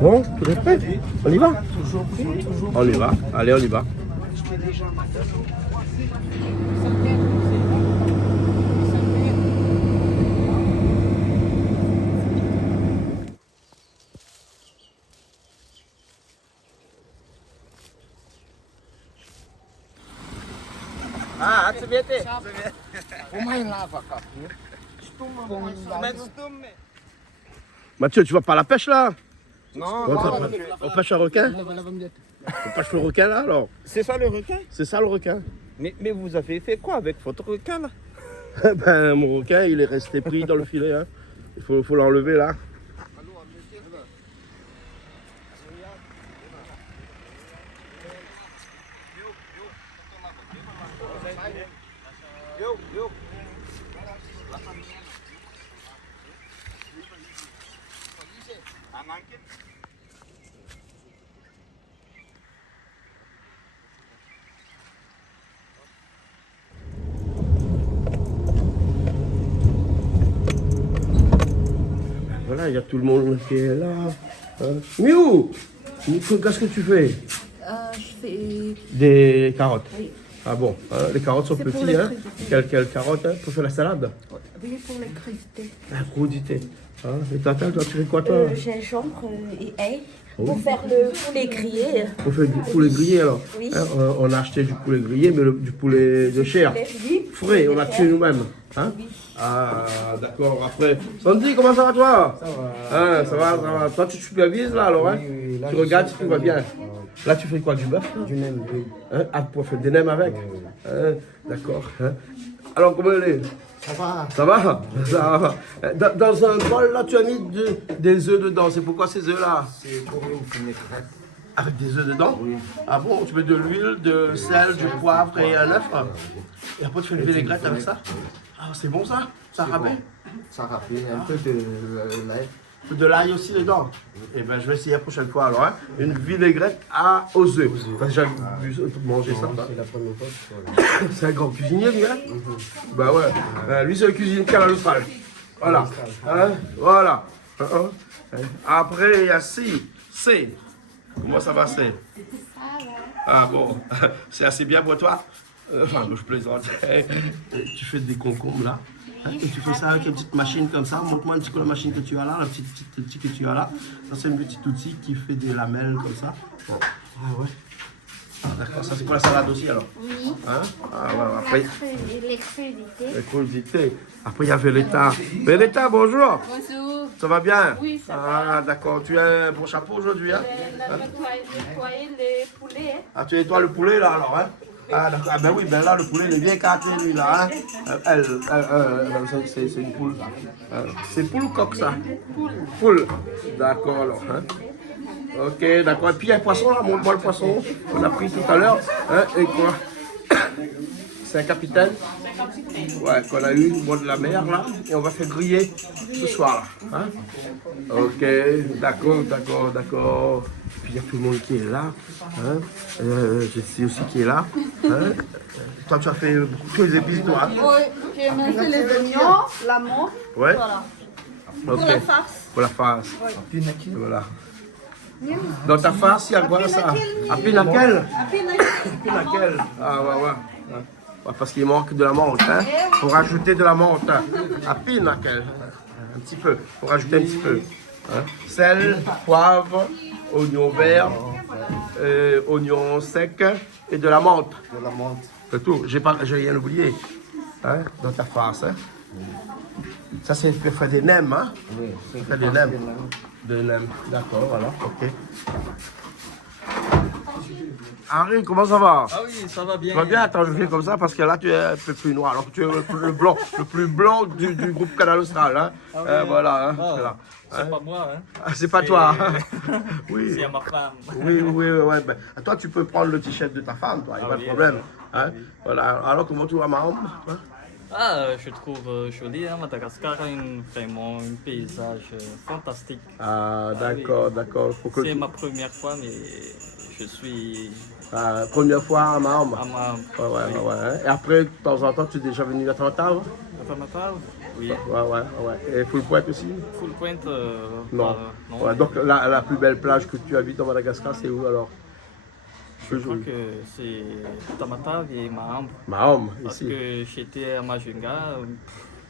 Bon, tout est prêt. On y va? On y va. Allez, on y va. Ah, tu viens de. Mathieu, tu vas pas à la pêche là? Non, On pêche un requin? On pêche le requin là alors? c'est ça le requin? C'est ça le requin? Mais vous avez fait quoi avec votre requin là? Ben, mon requin, il est resté pris dans le filet. Hein. Il faut l'enlever là. Voilà, il y a tout le monde qui est là. Miou! Qu'est-ce que tu fais? Je fais. Des carottes. Oui. Ah bon, les carottes sont C'est pour petites. les Hein. crudités. Quelles carottes hein, pour faire la salade? Oui, pour les crudités. La crudité. Hein. Et toi, toi, tu fais quoi toi? Gingembre et ail. Pour faire le poulet grillé. On fait du poulet grillé alors. Oui. Hein, on a acheté du poulet grillé, mais du poulet de chair. Oui. Frais, on a tué nous-mêmes. Hein? Oui. Ah, d'accord. Après, Sandy, comment ça va toi? Ça va. Hein, ça va, ça va. Toi, tu supervises là alors, hein? Oui, là, Tu je regardes sais si tout va bien. Là, tu fais quoi, du bœuf? Du nem, oui. Hein? Ah, pour faire des nems avec? Hein? D'accord. Hein? Alors, comment elle est? Ça va. Ça va? Ça va. Dans un bol, là, tu as mis des œufs dedans. C'est pourquoi ces œufs-là? C'est pour une vinaigrette. Avec des œufs dedans? Oui. Ah bon? Tu mets de l'huile, de sel, du poivre et un œuf? Et après, tu fais une vinaigrette avec ça? Ah, c'est bon ça? Ça rappelle? Ça rappelle un peu de lait. De l'ail aussi dedans. Et ben je vais essayer la prochaine fois alors. Hein. Une vinaigrette aux œufs. T'as déjà vu manger ça? Toi? C'est la première fois que je fais là. C'est un grand cuisinier lui, hein? Bah ouais. Lui c'est le cuisinier Canal Austral. Voilà. Hein? Voilà. Après il y a C. Comment ça va C? Ah bon, c'est assez bien pour toi? Enfin, je plaisante. Tu fais des concombres là. Hein, et tu fais ça avec une petite machine comme ça. Montre-moi un petit peu la machine que tu as là, la petite outil que tu as là. Ça, c'est un petit outil qui fait des lamelles comme ça. Bon. Ah ouais. Ah, d'accord, ça c'est pour la salade aussi alors? Oui. Hein? Ah voilà, après. Les crudités. Les crudités. Après, il y a Véleta. Véleta, bonjour. Bonjour. Ça va bien? Oui, ça va. Ah, d'accord. Tu as un bon chapeau aujourd'hui, hein? On a nettoyé les poulets. Hein. Ah, tu nettoies le poulet là alors, hein? Ah, d'accord. Ah, ben oui, ben là, le poulet, il est bien carré, lui, là, hein? C'est une poule. C'est poule ou coq, ça? Poule. D'accord, alors, hein? Ok, d'accord. Et puis, il y a un poisson, là, montre-moi le poisson. On a pris tout à l'heure. Hein? Et quoi? C'est un capitaine? Ouais, qu'on a eu au bord de la mer, là. Et on va faire griller ce soir, là. Hein? Ok, d'accord. Puis il y a tout le monde qui est là. Hein? Je sais aussi qui est là. Hein? Toi, tu as fait beaucoup de épices, toi. Hein? Oui, j'ai mangé les oignons, l'amour. Ouais? Voilà. Ok. Pour la farce. Pour la farce. Voilà. Dans ta farce, il y a quoi ça? À pinakel? Pinakel. Ah ouais. Ouais, parce qu'il manque de la menthe. Hein? Faut rajouter de la menthe. À pinakel. Un petit peu. Faut rajouter un petit peu. Hein? Sel, poivre, oignon vert, oignon sec et de la menthe. De la menthe. C'est tout. J'ai rien oublié. Hein? Dans ta farce. Hein? Ça, c'est pour faire des nems. Hein? Oui. Faire des nems. Des nems. D'accord, voilà. Ok. Henri, comment ça va? Ah oui, ça va bien. Tu vas bien? Attends, je fais comme ça parce que là, tu es un peu plus noir. Alors que tu es le plus blanc du groupe Canal Austral. Hein? Ah oui. Voilà. Hein? Ah, Voilà. c'est pas moi, hein. Ah, c'est pas toi. Oui. C'est à ma femme. Oui. Ouais. Ben, toi, tu peux prendre le t-shirt de ta femme, toi. Il n'y a pas de problème. Hein? Voilà. Alors, comment tu vas, ma homme? Hein? Ah, je trouve joli, hein, Madagascar a vraiment un paysage fantastique. Ah, d'accord. Faut que C'est ma première fois, mais je suis première fois à Mahom. à ma... Ouais. Et après, de temps en temps, tu es déjà venu à Tamatave? À Tamatave. Oui. Ouais. Et full pointe aussi? Full Point, Non. non. Ouais, donc la plus belle plage que tu as vue dans Madagascar, c'est où alors? Je crois que c'est Tamatave et Maham. Mahom, Parce ici. que j'étais à Majunga.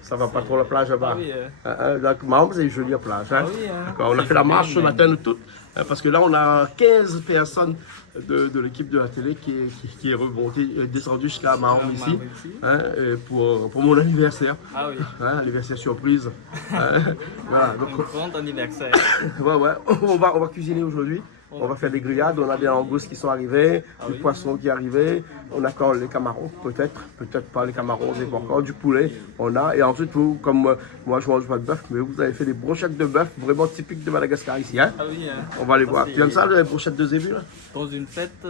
Ça va pas trop la plage là-bas. Ah oui, Donc, Mahom, c'est une jolie plage. Hein? Ah oui, hein. D'accord, on a C'est fait la joli, marche ce mais- matin nous toutes. Parce que là, on a 15 personnes de l'équipe de la télé qui est remontée, descendue jusqu'à Mahom ici, Mahom ici. hein, et pour mon anniversaire. Ah oui, Hein, anniversaire surprise. Hein, voilà, donc, un grand anniversaire. ouais, on va cuisiner aujourd'hui. On va faire des grillades, on a des langoustes qui sont arrivés, du oui. poisson qui est arrivé, on a encore les camarons, peut-être pas les camarons, c'est pas encore, du poulet, on a, et ensuite vous, comme moi je mange pas de bœuf, mais vous avez fait des brochettes de bœuf vraiment typiques de Madagascar ici, hein. Ah oui, hein. On va les Ça, voir. c'est- Tu aimes ça, les brochettes de zébu là? Dans une fête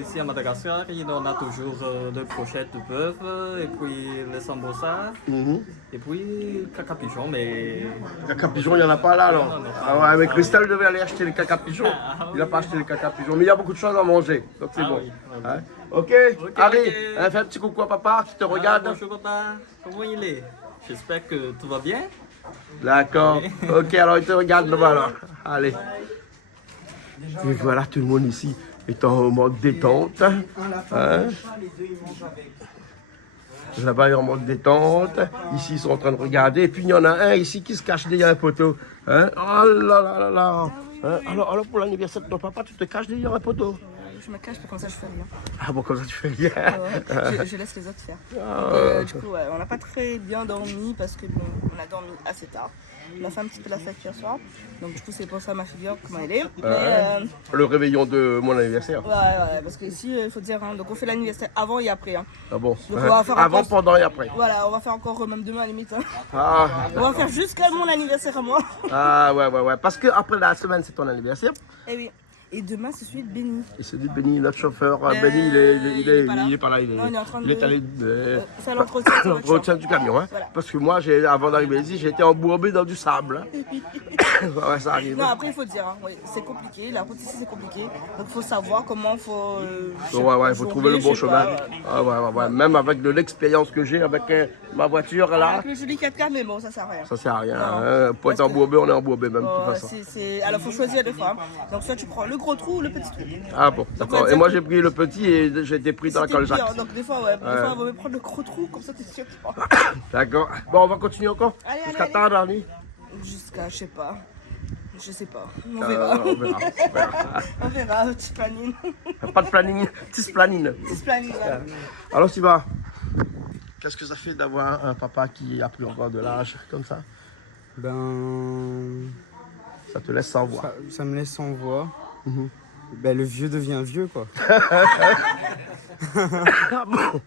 ici à Madagascar, on a toujours des brochettes de bœuf, et puis les sambosa, et puis caca pigeon, mais Caca pigeon, il n'y en a pas là alors. Non. Ah ouais, mais Christelle devait aller acheter les caca pigeons. Il n'a pas acheté les caca pigeons, mais il y a beaucoup de choses à manger, donc c'est Ah bon. oui, ah oui. Hein? Ok, Ok, allez, ok. fais un petit coucou à papa qui te regarde. Bonjour papa, comment il est? J'espère que tout va bien. D'accord. Ok, alors il te regarde là-bas alors. Allez. Et voilà, tout le monde ici est en mode détente. Hein? Là-bas, ils sont en mode détente. Ici, ils sont en train de regarder. Et puis, il y en a un ici qui se cache derrière un poteau. Hein? Oh là là là là. Hein? Alors, pour l'anniversaire de ton papa, tu te caches derrière un poteau? Je me cache, comme ça je fais rien. Ah bon, comme ça, tu fais rien. Je laisse les autres faire. Ah. Du coup, ouais, on n'a pas très bien dormi parce que bon, on a dormi assez tard. On a fait un petit peu la fête hier soir. Donc, du coup, c'est pour ça ma figure, comment elle est. Mais, Le réveillon de mon anniversaire. ouais, parce que ici, il faut dire, hein, donc on fait l'anniversaire avant et après. Hein. Ah bon? on va faire un Avant, post- pendant et après. Voilà, on va faire encore même demain à la limite. Hein. Ah, On va faire jusqu'à mon anniversaire à moi. ah ouais. Parce que après la semaine, c'est ton anniversaire. Et oui. Et demain, c'est celui de Benny. Et c'est dit Benny, notre chauffeur. Mais Benny, il est pas là. Non, il est en train il est de- allé C'est à l'entretien de sa voiture. l'entretien du camion. Hein. Voilà. Parce que moi, avant d'arriver ici, j'ai été embourbé dans du sable. Hein. Ouais, ça arrive. Non, après, il faut dire, hein, oui, c'est compliqué. La route ici, c'est compliqué. Donc, il faut savoir comment il faut. Ouais, il faut trouver le bon je sais chemin. pas, Ah, ouais. Même avec de l'expérience que j'ai avec ma voiture là, Avec le joli 4x4, mais bon, ça sert à rien. ça sert à rien. Non. Hein. Pour être Parce que- embourbé, on est embourbé même de Oh, toute façon. Alors, il faut choisir deux fois. Hein. Donc, soit tu prends le gros trou ou le petit trou. Ah bon, d'accord. ouais, Et moi, ça- j'ai pris le petit et j'ai été pris dans la C'était Coljac. pire, donc des fois, ouais. Des fois, il vaut mieux prendre le gros trou, comme ça, t'es sûr que tu prends. D'accord. Bon, on va continuer encore. Allez, Jusqu'à allez. tard, Darny. Jusqu'à, je sais pas. Je sais pas. On On verra. verra. On verra, petit planning. Pas de planning, petit planning. Petit planning, voilà. Alors, Siva, qu'est-ce que ça fait d'avoir un papa qui a pris encore de l'âge comme ça? Ben, Ça te laisse sans voix. ça me laisse sans voix. Ben, le vieux devient vieux, quoi. Ah bon.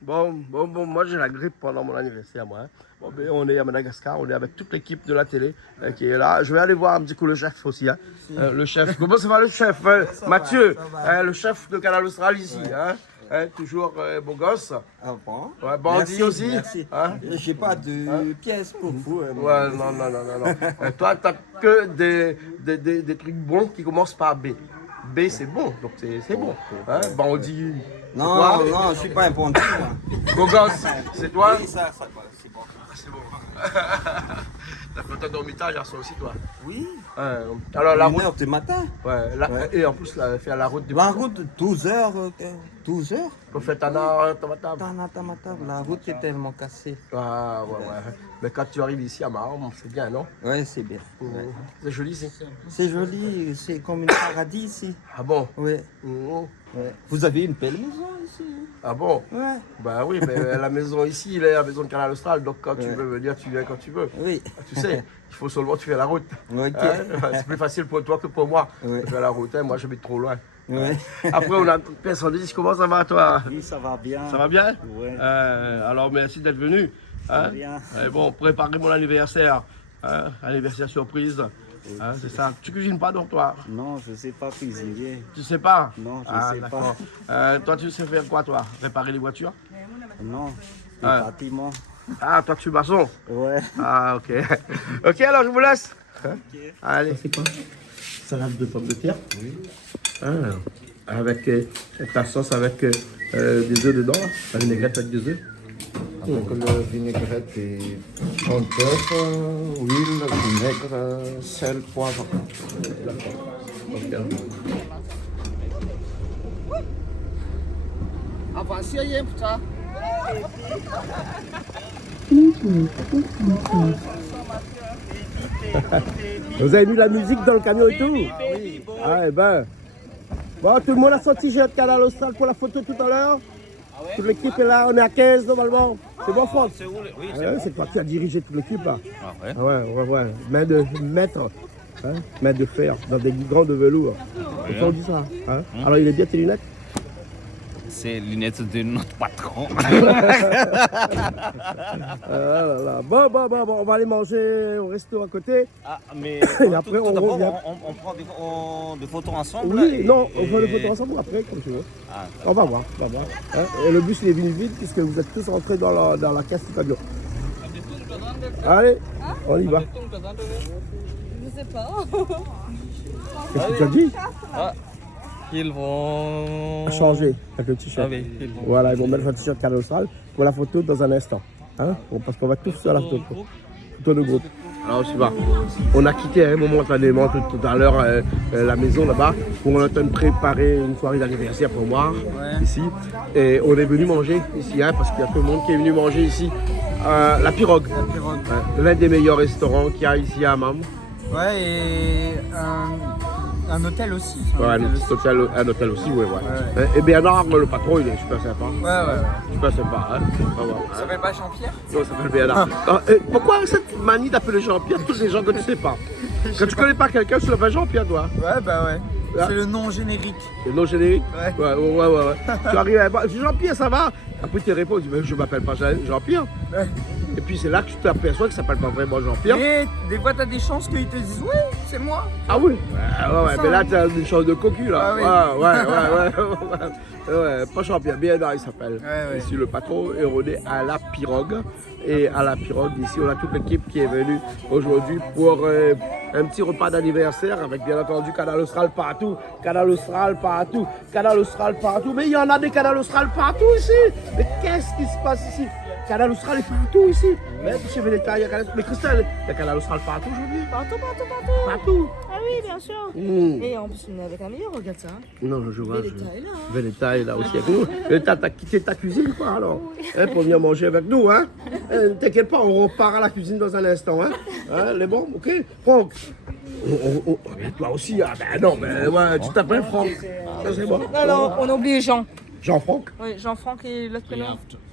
Bon, moi j'ai la grippe pendant mon anniversaire, moi. Hein. Bon, ben, on est à Madagascar, on est avec toute l'équipe de la télé qui est là. Je vais aller voir un petit coup le chef aussi. Hein. Le chef, comment ça va le chef Mathieu, le chef de Canal Austral ici. Hein. Hein, toujours beau gosse. Ah bon? Ouais, bandit Merci, aussi. merci. Hein. J'ai pas de pièces pour vous. Ouais, non. Toi, t'as que des trucs bons qui commencent par B. B, c'est bon, donc c'est bon. Hein? Bandit, c'est Non, toi. non, je suis pas un bandit. moi. Beau gosse, c'est toi. Oui, ça, c'est bon. C'est bon. T'as fait ta dormitoire hier soir aussi, toi. Oui, Alors, la 1 route. heure du matin. Ouais, et en plus, faire la route. La route, 12 heures. 12 heures. Pour faire ta table. La route est tellement cassée. Ah, ouais. Mais quand tu arrives ici à Mahom, c'est bien, non? Ouais, c'est bien. C'est joli ici. C'est joli, c'est comme un paradis ici. Ah bon? Ouais, Mhm. ouais. Vous avez une belle maison ici. Ah bon? Ouais, Bah oui, mais la maison ici, il est la maison de Canal Austral, donc quand tu veux venir, tu viens quand tu veux. oui. Tu sais, il faut seulement tu fais la route. Ok. Hein? C'est plus facile pour toi que pour moi Ouais. de faire la route. Hein? Moi, j'habite trop loin. Ouais. Après, on a personne dit comment ça va, toi? Oui, ça va bien. Ça va bien? Ouais. Alors, merci d'être venu. Hein? bien. Bon, préparez mon anniversaire. Hein? Anniversaire surprise. Hein, c'est ça. Tu cuisines pas donc, toi? Non, je ne sais pas cuisiner. Tu sais pas? Non, je sais d'accord. Toi, tu sais faire quoi, toi? Réparer les voitures? Non, le Ah. bâtiment. Ah, toi, tu es maçon? Ouais. Ah, ok. Ok, alors je vous laisse. Hein? Allez. C'est quoi? Salade de pommes de terre? Oui. Avec ta sauce avec des œufs dedans, la vinaigrette avec des œufs. Avec le vinaigrette et jaune d'œuf, huile, vinaigre, sel, poivre. Vous avez mis la musique dans le camion et tout? Ah, eh ben. Bon, tout le monde a son t-shirt Canal Austral pour la photo tout à l'heure? Toute l'équipe est là, on est à 15 normalement. C'est bon, Franck? Oui, C'est toi qui as dirigé toute l'équipe là. Ah ouais. Ouais. Main de maître, hein? Main de fer, dans des gants de velours. C'est ça on dit ça. Hein? Alors il est bien tes lunettes? C'est les lunettes de notre patron. Bon, on va aller manger au resto à côté. Ah, mais Et après, tout on d'abord, revient. on prend des photos ensemble. Oui, non, on fait les photos ensemble ou après, comme tu veux. Ah, On va voir. Hein? Et le bus il est venu vide puisque vous êtes tous rentrés dans la caisse du camion. Allez, on y va. Je sais pas. Qu'est-ce que tu as dit? Ils vont Changer avec le t-shirt. Ah oui, ils vont. Voilà, ils vont mettre un t-shirt Canal Austral pour la photo dans un instant. Hein? Bon, parce qu'on va tous sur la photo. Photo de groupe. Alors, on va. On a quitté momentanément tout à l'heure la maison là-bas pour on est en train de préparer une soirée d'anniversaire pour moi ici. Et on est venu manger ici, hein, parce qu'il y a tout le monde qui est venu manger ici. La Pirogue. L'un des meilleurs restaurants qu'il y a ici à Hammam. Ouais, et un hôtel aussi. Ouais, un hôtel aussi, ouais. Et Bernard, le patron, il est super sympa. Ouais. Super sympa, hein. Ça s'appelle pas Jean-Pierre? Non, ça s'appelle Bernard. Pourquoi cette manie d'appeler Jean-Pierre tous les gens que tu sais pas? Quand tu connais pas quelqu'un, tu l'appelles Jean-Pierre, toi. Ouais, bah ouais. Ah. C'est le nom générique. Le nom générique? Ouais. Ouais. Tu arrives à voir, Jean-Pierre, ça va? Après, tu réponds, tu dis, je m'appelle pas Jean-Pierre. Ouais. Et puis, c'est là que tu t'aperçois que ça s'appelle pas vraiment Jean-Pierre. Et des fois, t'as des chances qu'ils te disent, ouais, c'est moi. Ah oui? Ouais, mais là, tu as une chance de cocu, là. Ah oui. Ouais, pas Jean-Pierre, Bernard, il s'appelle. Ouais. Ici, le patron est rodé à la Pirogue. Et à la Pirogue, ici, on a toute l'équipe qui est venue aujourd'hui pour un petit repas d'anniversaire avec, bien entendu, Canal Austral partout. Canal Austral partout. Canal Austral partout. Mais il y en a des Canal Austral partout ici. Mais qu'est-ce qui se passe ici? Canal Austral est partout ici. Même chez Veneta, il y a Canal Austral. Mais Christelle, il y a Canal Austral partout aujourd'hui. Partout. Ah oui, bien sûr. Et en plus, on est avec un meilleur, regarde ça. Non, je vois. Veneta est là. Hein. Veneta est là aussi avec nous. Veneta, t'as quitté ta cuisine, quoi, alors, hein, pour venir manger avec nous, hein. T'inquiète pas, on repart à la cuisine dans un instant, hein. Les bons, ok. Franck. Toi aussi, ah ben non, mais ouais, tu t'appelles Franck. Ça, c'est bon. Non, on a oublié Jean. Jean-Franck. Oui, Jean-Franck et l'autre prénom.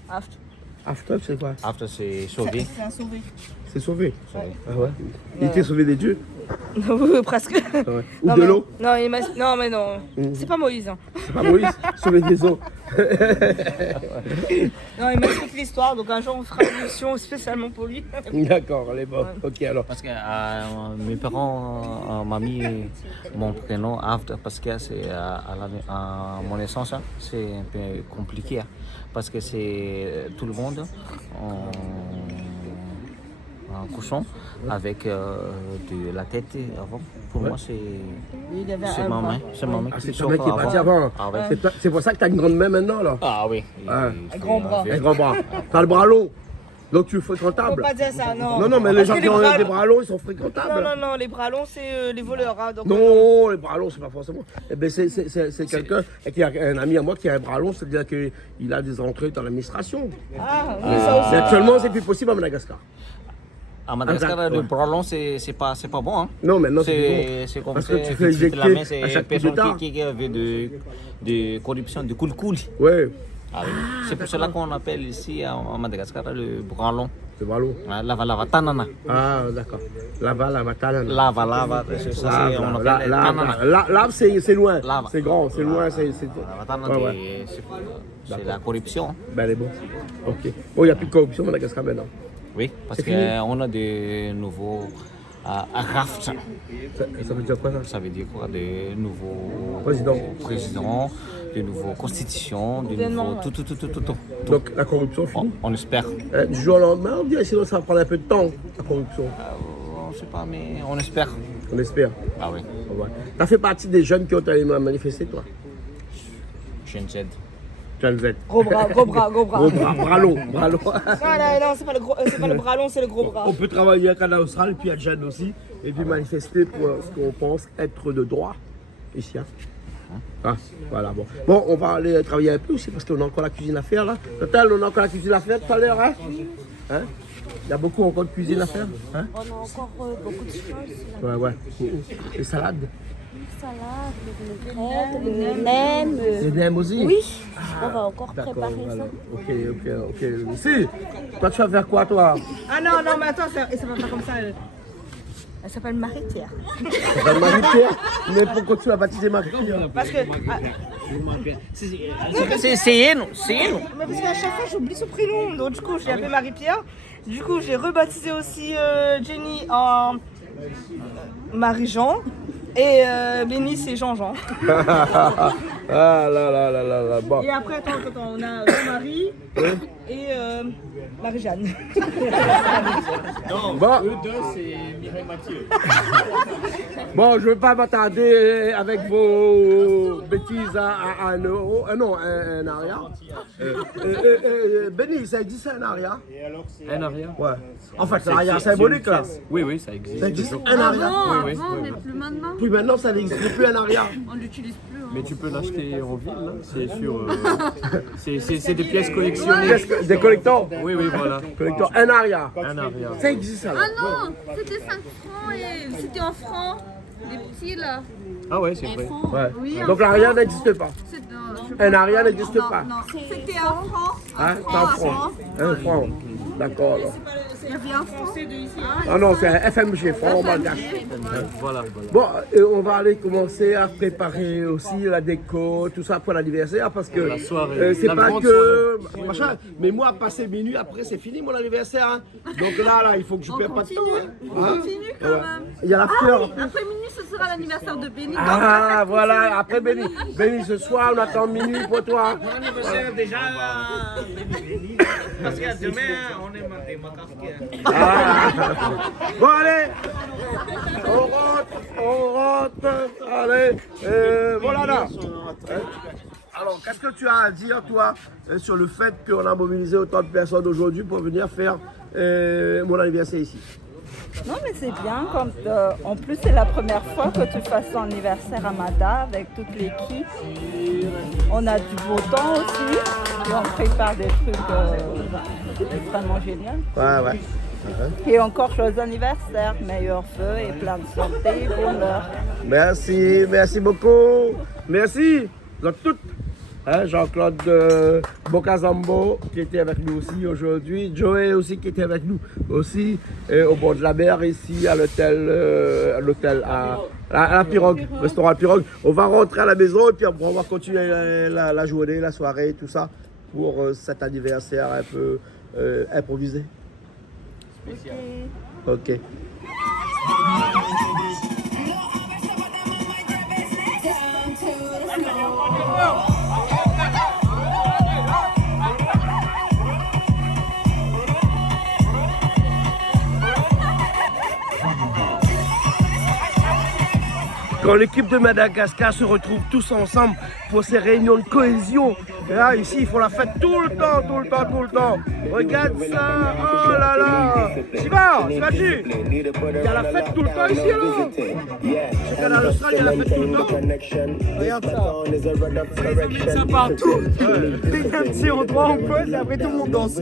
Aft. After, c'est quoi? After, c'est sauvé. C'est un sauvé. C'est sauvé. Ah ouais. Il était sauvé des dieux. Presque. Ah ouais. Ou Non, de mais- l'eau. Non, mais non. C'est pas Moïse. Hein. C'est pas Moïse, sauvé des eaux. Non, il m'explique l'histoire, donc un jour on fera une émission spécialement pour lui. D'accord, les bons. Ok, alors. Parce que mes parents m'ont mis mon prénom After parce que c'est à mon naissance, hein, c'est un peu compliqué. Hein, parce que c'est tout le monde en couchant avec de la tête avant. Pour moi, c'est ma main. C'est ma main Ah, qui c'est ton chauffe mec qui est parti avant. Ah ouais. C'est pour ça que t'as une grande main maintenant, là. Ah oui. Ah. Un grand bras. Un grand bras. T'as le bras long. Donc tu es Faut fréquentable. pas dire ça, non. Non, mais les Parce gens que qui ont bras des longs- bras longs, ils sont fréquentables. Non, les bras longs, c'est les voleurs. Hein, donc, Non, les bras longs, c'est pas forcément. Eh ben, c'est quelqu'un qui a un ami à moi qui a un bras long, c'est-à-dire qu'il a des entrées dans l'administration. Ah, oui, ça aussi. Mais actuellement, c'est plus possible à Madagascar. À Madagascar, Ah, le ouais. bras long, c'est pas bon. Hein. Non, maintenant, c'est C'est comme Parce ça, que tu fais vite, vite, la éjecter main, à c'est chaque coup personne d'état. qui avait de corruption, de cool. Ouais, Ah oui. C'est pour cela qu'on appelle ici à Madagascar le bras long. le bras long. Lava, tanana. Ah, d'accord. Lava, talana. Lava, c'est ça, on appelle tanana. Lave, c'est loin. Lava. C'est grand, c'est loin. C'est Lava, tanana, Ouais, ouais. c'est la corruption. Ben, elle est bon. Ok. Oh, il n'y a plus de corruption à Madagascar maintenant. Oui, parce C'est fini. qu'on a de nouveaux rafts. Ça veut dire quoi, ça? Ça veut dire quoi? De nouveaux Président. de nouveaux constitutions, de Événements, nouveaux tout. Donc, la corruption finit. On espère. Du jour au lendemain, on dirait sinon ça va prendre un peu de temps, la corruption. On ne sait pas, mais on espère. On espère. Ah oui, Ouais. Tu as fait partie des jeunes qui ont allé manifester, toi? Gen Z. Gen Z. Gros bras, gros bras, gros bras. Gros bras, bras long, bras long. Non, c'est pas le bras long, c'est le gros bras. On peut travailler à Canada Austral, puis à Gen aussi, et puis manifester pour ce qu'on pense être de droit ici. Hein. Ah, voilà, bon. Bon, on va aller travailler un peu aussi parce qu'on a encore la cuisine à faire là. Total, on a encore la cuisine à faire tout à l'heure, hein? Hein? Il y a beaucoup encore de cuisine à faire, hein? On a encore beaucoup de choses. Ouais, ouais. Les salades. Les salades, le vinaigrette, le nem. Les nems aussi? Oui, on va encore D'accord, préparer voilà. ça. Ok. Si, toi tu vas faire quoi toi? Ah non, mais attends, ça va pas comme ça. Elle s'appelle Marie-Pierre. Ça va Marie-Pierre? Mais pourquoi tu vas baptiser Marie-Pierre? Parce que. C'est elle. Mais parce qu'à chaque fois j'oublie son prénom, donc du coup je l'ai appelée Marie-Pierre. Du coup j'ai rebaptisé aussi Jenny en Marie-Jean et Béni c'est Jean-Jean. Ah là. Bon. Et après attends, on a Marie et Marie-Jeanne. Bon. Bon, je ne veux pas m'attarder avec vos bêtises à un euro. Non, un aria. Benny, ça existe un aria? Un arrière? Ouais. En fait, c'est un aria symbolique là. Oui, ça existe. Ça existe un aria. Oui. mais plus maintenant. Puis maintenant, ça n'existe plus un aria. On l'utilise plus. Mais tu peux l'acheter en ville, là. C'est sur. C'est des pièces collectionnées. Des collecteurs. Oui, voilà. Collecteurs, un aria. Un arrière. Ça existe ça là. Ah non, c'était 5 francs et c'était en francs. Les petits là. Ah ouais, c'est vrai. Ouais. Oui, Donc l'aria n'existe pas. C'est Un aria n'existe pas. Non, c'était un franc. Hein? Un franc. Un franc. D'accord. Alors. Il y avait un franc. Ah non, c'est un FMG, franc malgache. Voilà. Bon, on va aller commencer à préparer aussi la déco, tout ça pour l'anniversaire parce que La soirée. c'est La pas grande que machin. Mais moi, passer minuit après, c'est fini mon anniversaire. Hein. Donc là, il faut que je perde pas de temps. Hein. On continue quand même. Il y a la fleur. Après minuit, ce sera l'anniversaire de Béni. Ah voilà, après Béni. Béni ce soir, on attend minuit pour toi. Mon anniversaire déjà. Parce que demain, on est marqué. Ah. Bon allez, on rentre, allez, voilà là. Alors, qu'est-ce que tu as à dire, toi, sur le fait qu'on a mobilisé autant de personnes aujourd'hui pour venir faire mon anniversaire ici? Non, mais c'est bien. En plus, c'est la première fois que tu fasses ton anniversaire à Mada avec toute l'équipe. On a du beau temps aussi. Et on prépare des trucs vraiment géniaux. Ouais. Et encore joyeux anniversaire, meilleur feu et plein de santé, bonheur. Merci beaucoup. Merci. Vous êtes toutes. Hein, Jean-Claude Bocazambo qui était avec nous aussi aujourd'hui. Joey aussi qui était avec nous aussi au bord de la mer ici à l'hôtel à la Pirogue, restaurant Pirogue. On va rentrer à la maison et puis après on va continuer la journée, la soirée, tout ça pour cet anniversaire un peu improvisé. Ok. Quand l'équipe de Madagascar se retrouve tous ensemble pour ces réunions de cohésion, et là, ici, ils font la fête tout le temps. Regarde ça, oh là là. Siva, tu il y a la fête tout le temps ici, alors. Chez Canada Austral, il y a la fête tout le temps. Regarde ça. Ça partout. Dès qu'un petit endroit, on pose et après tout le monde danse.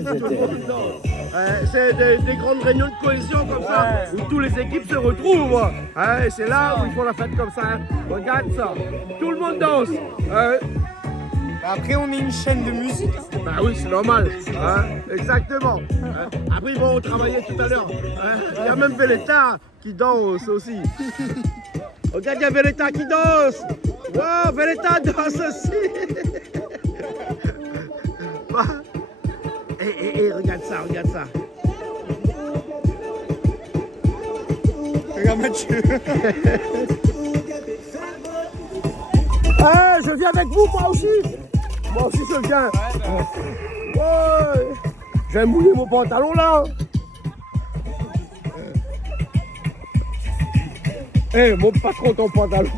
C'est des grandes réunions de cohésion comme ça, où toutes les équipes se retrouvent. Et c'est là où ils font la fête comme ça. Regarde ça. Tout le monde danse. Après, on est une chaîne de musique. Bah oui, c'est normal. Exactement. Après, ils vont travailler tout à l'heure. Il y a même Véleta qui danse aussi. Regarde, il y a Véleta qui danse. Wow, Véleta danse aussi. Et regarde ça. Regarde Mathieu. Je viens avec vous, moi aussi je viens. Ouais. Je vais mouiller mon pantalon là. Eh, mon patron, ton pantalon.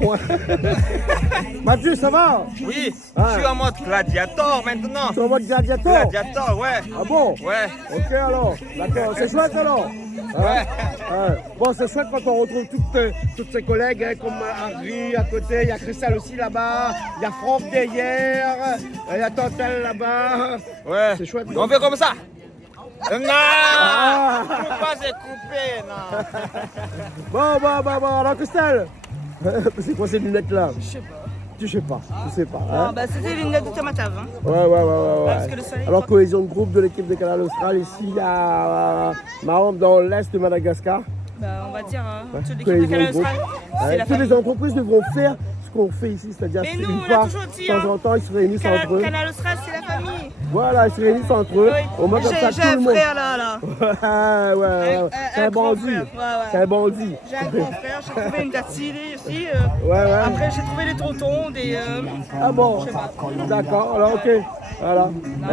Mathieu, ça va? Oui, Ah. je suis en mode gladiator maintenant. Tu es en mode gladiator? Gladiator, ouais. Ah bon? Ouais. Ok alors, d'accord, c'est chouette alors. Hein? Ouais. Bon, c'est chouette quand on retrouve toutes ses collègues, hein, comme Henri à côté, il y a Christelle aussi là-bas, il y a Franck derrière, il y a Tantel là-bas. Ouais. C'est chouette. On fait comme ça. Non, Ah. faut pas se couper, non. Bon, alors Christelle, c'est quoi ces lunettes là? Je sais pas. Tu sais pas, je sais pas. Hein? Ah, bah, c'était les lunettes de Tamatave. Hein. Ouais. Parce que le soleil. Alors, cohésion de groupe de l'équipe de Canal Austral ici à Mahom dans l'est de Madagascar. Bah, on va dire, toute l'équipe de Cohésion Canal de groupe. Austral, c'est Ouais, la toutes famille. les entreprises devront faire ce qu'on fait ici, c'est-à-dire Mais une nous, on fois, a toujours dit, de temps en temps, ils se réunissent entre eux. Canal Austral, c'est la famille. Voilà, ils se réunissent entre eux. On met comme ça J'ai tout un le monde. frère là. Ouais. C'est un grand bandit. frère, ouais. C'est un bandit. J'ai un grand frère, j'ai trouvé une date ici. Ouais. Après, j'ai trouvé des tontons, des. Ah bon? Je sais pas. D'accord, alors ok. Voilà.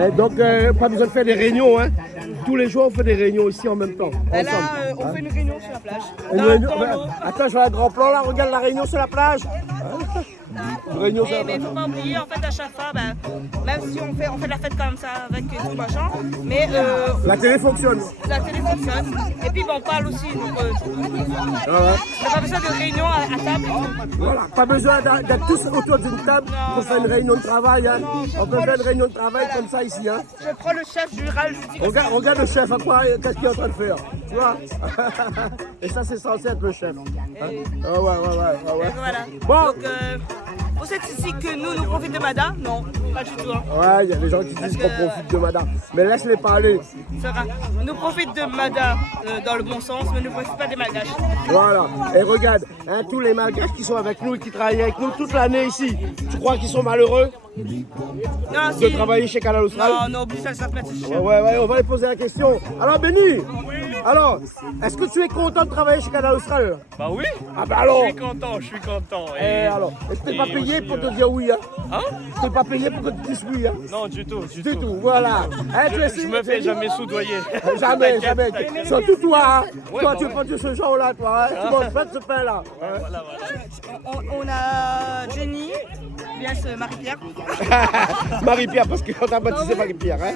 Et donc, pas besoin de faire des réunions, hein. Tous les jours, on fait des réunions ici en même temps. Bah là, ensemble. on fait une réunion sur la plage. Une Dans réunion- l'eau. Attends, je vois un grand plan là, regarde la réunion sur la plage. Une réunion sur la Mais il plage. faut pas oublier, en fait, à chaque fois, même si on fait la fête comme ça avec tout machin, mais La télé fonctionne. la télé fonctionne. Et puis, on parle aussi. Donc, Ah ouais. on n'a pas besoin de réunion à table. Voilà, pas besoin d'être tous autour d'une table pour faire une réunion de travail. Hein. On peut faire une réunion de travail comme ça ici. Hein. Je prends le chef du RAL, je dis que Regarde le chef, à quoi, qu'est-ce qu'il est en train de faire. Tu vois. Et ça, c'est censé être le chef. Hein. Ah ouais. voilà. Bon. Donc, vous êtes ici que nous profitons de Mada? Non, pas du tout. Hein. Ouais, il y a des gens qui disent qu'on profite de Mada. Mais laisse-les parler. Ça va. Nous profitons de Mada dans le bon sens, mais ne profitons pas des Malgaches. Voilà. Et regarde, hein, tous les Malgaches qui sont avec nous et qui travaillent avec nous toute l'année ici, tu crois qu'ils sont malheureux Non, de travailler chez Canal Austral? Non, oublie ça se mettre cher. Ouais, on va lui poser la question. Alors, Benny, alors, est-ce que tu es content de travailler chez Canal Austral? Bah oui. Ah bah alors. Je suis content. Et alors, est-ce que tu n'es pas payé pour te dire oui, hein? Tu n'es pas payé pour que tu dises oui, hein? Non, du tout. Du tout, voilà. Hein, tu es Je me fais jamais soudoyer. Jamais. Surtout toi, hein? Ouais, Toi, bah tu ouais. prends ce genre-là, toi, hein? Tu manges pas de ce pain-là. On a Jenny, alias Marie-Pierre. Marie-Pierre, parce qu'on t'a baptisé Marie-Pierre, hein?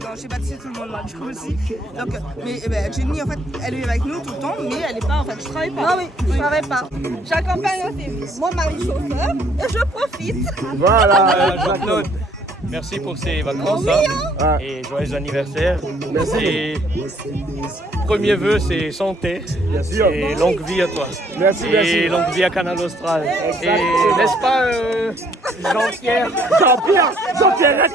Non, j'ai baptisé tout le monde, moi, du coup aussi. Donc, mais Jenny, en fait, elle est avec nous tout le temps, mais elle est pas, en fait, je travaille pas. Non, oui, je travaille pas. J'accompagne aussi mon mari chauffeur et je profite. Voilà. Jean-Claude, merci pour ces vacances. Ah. Et joyeux anniversaire. Merci. Et premier vœu, c'est santé. Bien sûr. Et longue vie à toi. Merci. Et longue vie à Canal Austral. Et n'est-ce pas Jean-Pierre? Jean-Pierre.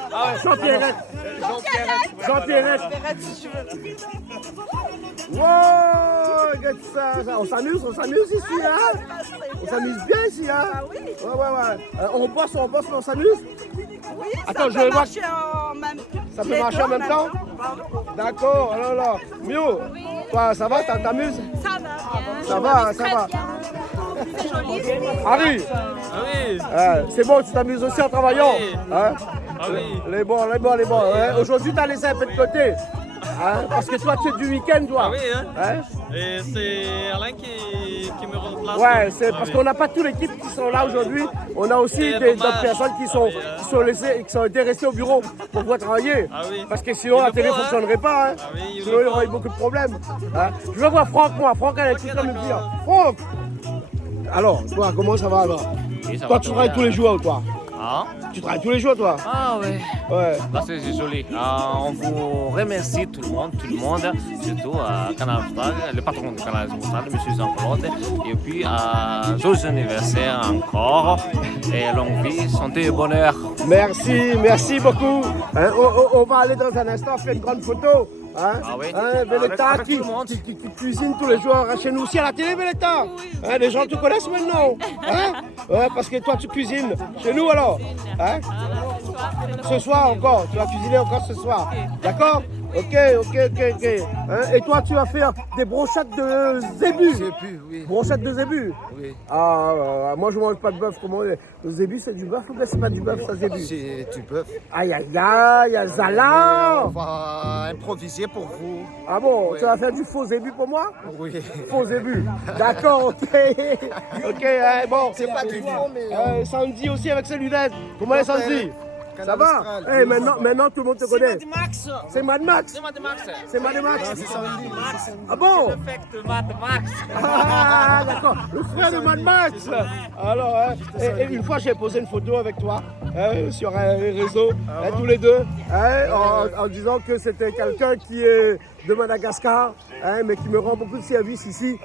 Wow, regarde ça. On s'amuse ici, hein? On s'amuse bien ici, hein? Ouais. On bosse, on s'amuse? Oui, Attends, je vais voir. Ça peut marcher en même temps? D'accord, alors. Mio, toi, ça va? T'amuses? Ça va bien. Ça va. C'est joli. Harry, Oui. c'est bon, tu t'amuses aussi en travaillant? Oui. Hein? Ah oui. Les bons. Hein? Aujourd'hui, t'as laissé un peu de côté. Hein? Parce que toi, tu es du week-end, toi. Ah oui, hein. Hein? Et c'est Alain qui me remplace. Ouais, c'est parce qu'on n'a pas toute l'équipe qui sont là aujourd'hui. On a aussi d'autres personnes qui sont été restées au bureau pour pouvoir travailler. Ah oui. Parce que sinon, la télé ne fonctionnerait pas. Hein. Ah oui, il Sinon, il y le aurait eu faut. beaucoup de problèmes. Hein. Je veux voir Franck, moi. Franck, elle a tout à me dire. Franck! Alors, toi, comment ça va alors? Oui, ça Toi, va tu très travailles bien. tous les jours, toi? Ah, Tu travailles tous les jours, toi? ah ouais. Ouais. Là, c'est joli. On vous remercie tout le monde, surtout à Canal Austral, le patron de Canal Austral, M. Jean-Claude. Et puis, joyeux anniversaire encore. Et longue vie, santé et bonheur. Merci beaucoup. Hein, on va aller dans un instant faire une grande photo. Hein? Ah oui. Hein, Véleta Avec qui tout le monde. cuisine tous les jours chez nous aussi à la télé, Véleta. Hein, les gens te connaissent maintenant. Hein? Ouais, parce que toi tu cuisines chez nous alors. Hein? Ce soir encore, tu vas cuisiner encore ce soir. D'accord? Ok. Hein, et toi, tu vas faire des brochettes de zébu. Zébu, oui. Brochettes de zébu. Oui. Moi, je mange pas de bœuf. Comment le zébu, c'est du bœuf ou bien c'est pas du bœuf, ça, zébu? C'est du bœuf. Aïe, Zala. On va improviser pour vous. Ah bon, Oui. tu vas faire du faux zébu pour moi? Oui. Faux zébu. D'accord, ok. Ok, bon. C'est pas du faux, mais... Sandy aussi avec ses lunettes. Comment est Sandy? Ça va? Maintenant, tout le monde te connaît. C'est Mad Max. C'est Mad Max. C'est Sandy. Ah bon? de Mad Max. Ah, d'accord. Le frère de Mad Max. Alors, et une fois, j'ai posé une photo avec toi sur les réseaux, tous les deux, en disant que c'était quelqu'un qui est de Madagascar, mais qui me rend beaucoup de services ici.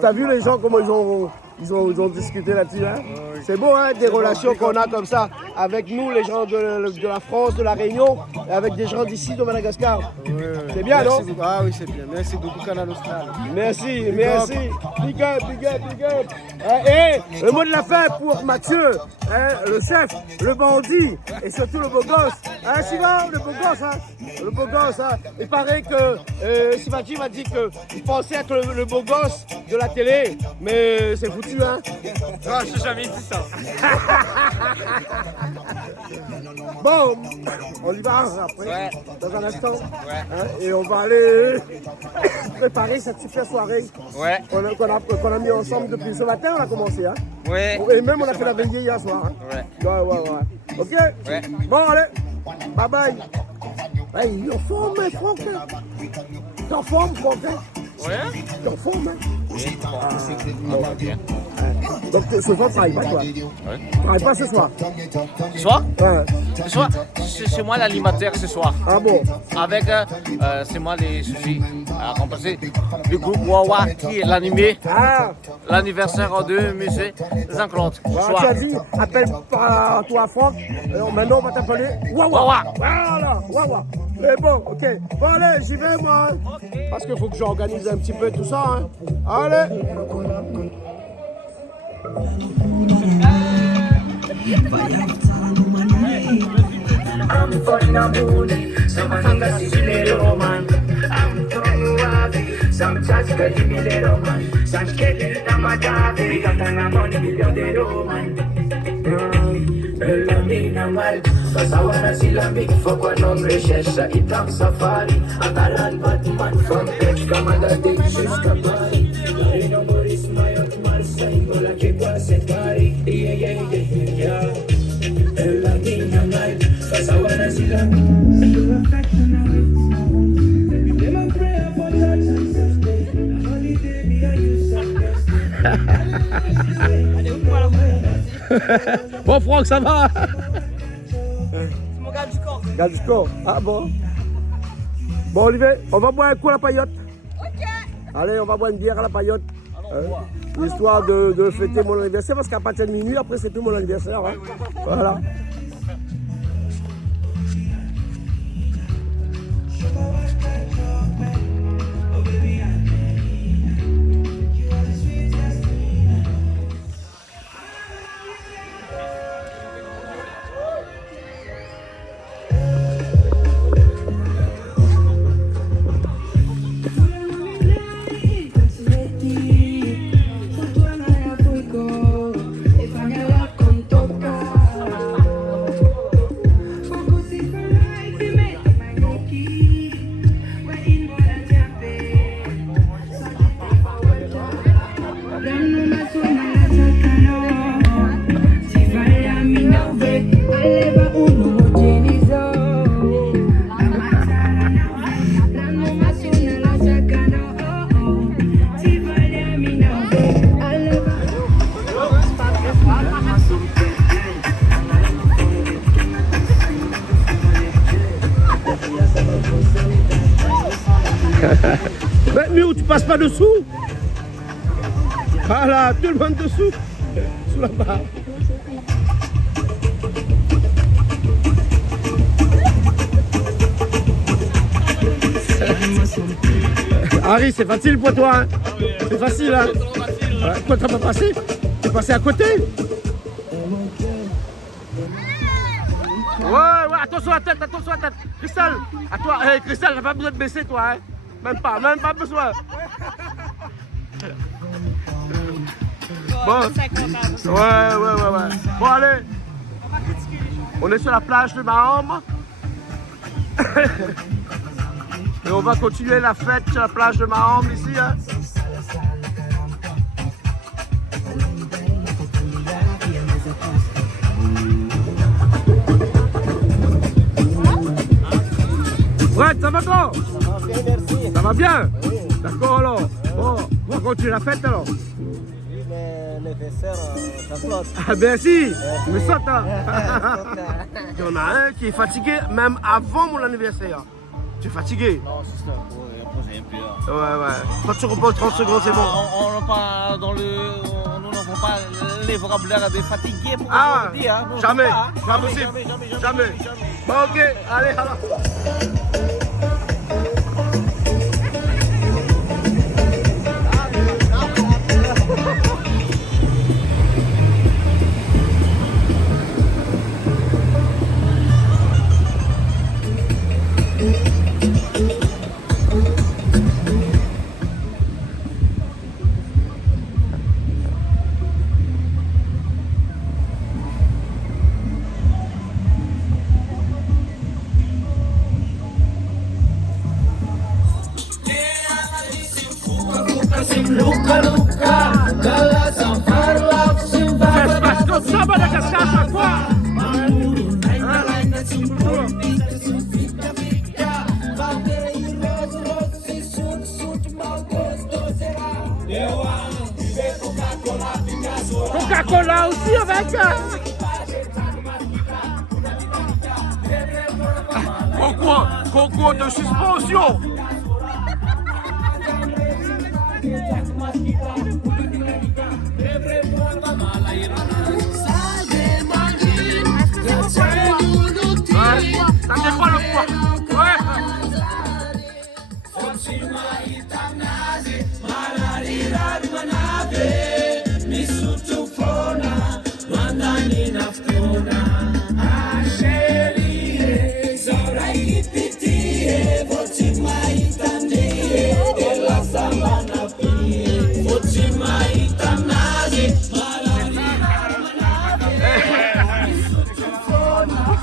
T'as vu les gens, comment ils ont discuté là-dessus, hein? C'est beau, hein, des relations qu'on a comme ça avec nous, les gens de la France, de la Réunion, et avec des gens d'ici, de Madagascar. C'est bien, non? Ah oui, c'est bien. Merci beaucoup, Canal Austral. Merci. Big up. Le mot de la fin pour Mathieu, le chef, le bandit et surtout le beau gosse. Siva, le beau gosse. Il paraît que Sivaji m'a dit qu'il pensait être le beau gosse de la télé, mais c'est foutu, hein. Non, j'ai jamais dit ça. Bon, on y va après, dans un instant. Et on va aller préparer cette super soirée qu'on a mis ensemble depuis ce matin. On a commencé, hein. Et même on a fait la veillée hier soir. Hein. Ouais. Ok. Bon, allez. Bye bye. Hey, il est en forme, Franck. T'es en forme, Franck? T'es en forme, hein? Donc ce soir, tu travailles pas, toi? Tu travailles pas ce soir? Ce soir? Ouais. Ce soir, c'est moi l'animateur ce soir. Ah bon? Avec, c'est moi les soucis à remplacer le groupe Wawa qui est l'animé. L'anniversaire de M. Jean-Claude. Voilà, tu as dit, appelle par toi Franck. Maintenant, on va t'appeler Wawa. Voilà, Wawa. Mais bon, ok. Bon, allez, j'y vais, moi. Parce qu'il faut que j'organise un petit peu tout ça. Hein. Allez. I'm falling on moody, some hanga si little man. I'm throwing away, some chats got me little man. Some kitty na madavi, got a money million little man. Lamina mal, cause I wanna see la big fuck what no precious. It on safari, I got a Batman from Pitch, come on the day, she's kabari. I know Boris, my own man, saying, go like a passing party. Yeah. Lamina mal, cause I wanna see la Bon, Franck, ça va? C'est mon gars du corps. Gars du corps. Ah bon? Bon, Olivier, on va boire un coup à la paillote. Ok. Allez, on va boire une bière à la paillote. Histoire de fêter mon anniversaire, parce qu'à partir de minuit, après, c'est tout mon anniversaire. Hein. Voilà. Mais où tu passes pas dessous? Voilà, tout le monde dessous. Sous la barre. Harry, c'est facile pour toi, hein? C'est facile, hein? Quoi, t'as pas passé? T'es passé à côté? Ouais, attention à la tête, attention à la tête. Christelle, à toi, hey, Christelle, t'as pas besoin de baisser toi, hein. Même pas besoin. Bon, ouais. Bon, allez. On est sur la plage de Mahom. Et on va continuer la fête sur la plage de Mahom ici. Hein. Fred, ça va toi? Ça va bien, merci. Ça va bien? Oui. D'accord alors. Bon, on va continuer la fête alors. Oui, mais les vaisseurs, ça flotte. Ah ben si, mais saute hein. Il y en a un qui est fatigué même avant mon anniversaire. Tu es fatigué? Non, c'est ça, reposer un peu. Ouais. Quand tu reposes 30 secondes, c'est bon. On n'a pas dans le... Nous n'avons pas les vocabulaires de fatigué pour aujourd'hui. Hein. Jamais, pas jamais, possible. jamais. Bon ok, allez alors. Coca-Cola aussi avec concours de suspension. Ça dépend le poids.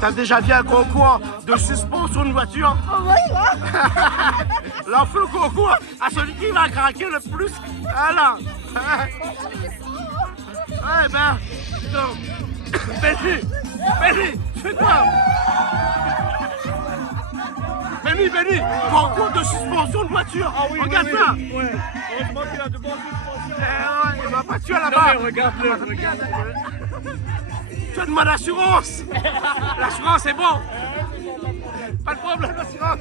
T'as déjà vu un concours de suspension de voiture? Oui, là. Là, on fait le concours à celui qui va craquer le plus. Voilà. Ouais, ben, donc, Benny, fais quoi? Benny, concours de suspension de voiture. Ah oui, regarde oui, ça. oui. Ouais. Heureusement qu'il a de bonnes suspensions. Ouais, il va pas tuer là-bas. Regarde-le. Tu as demandé l'assurance. L'assurance est bon. Pas de problème, l'assurance.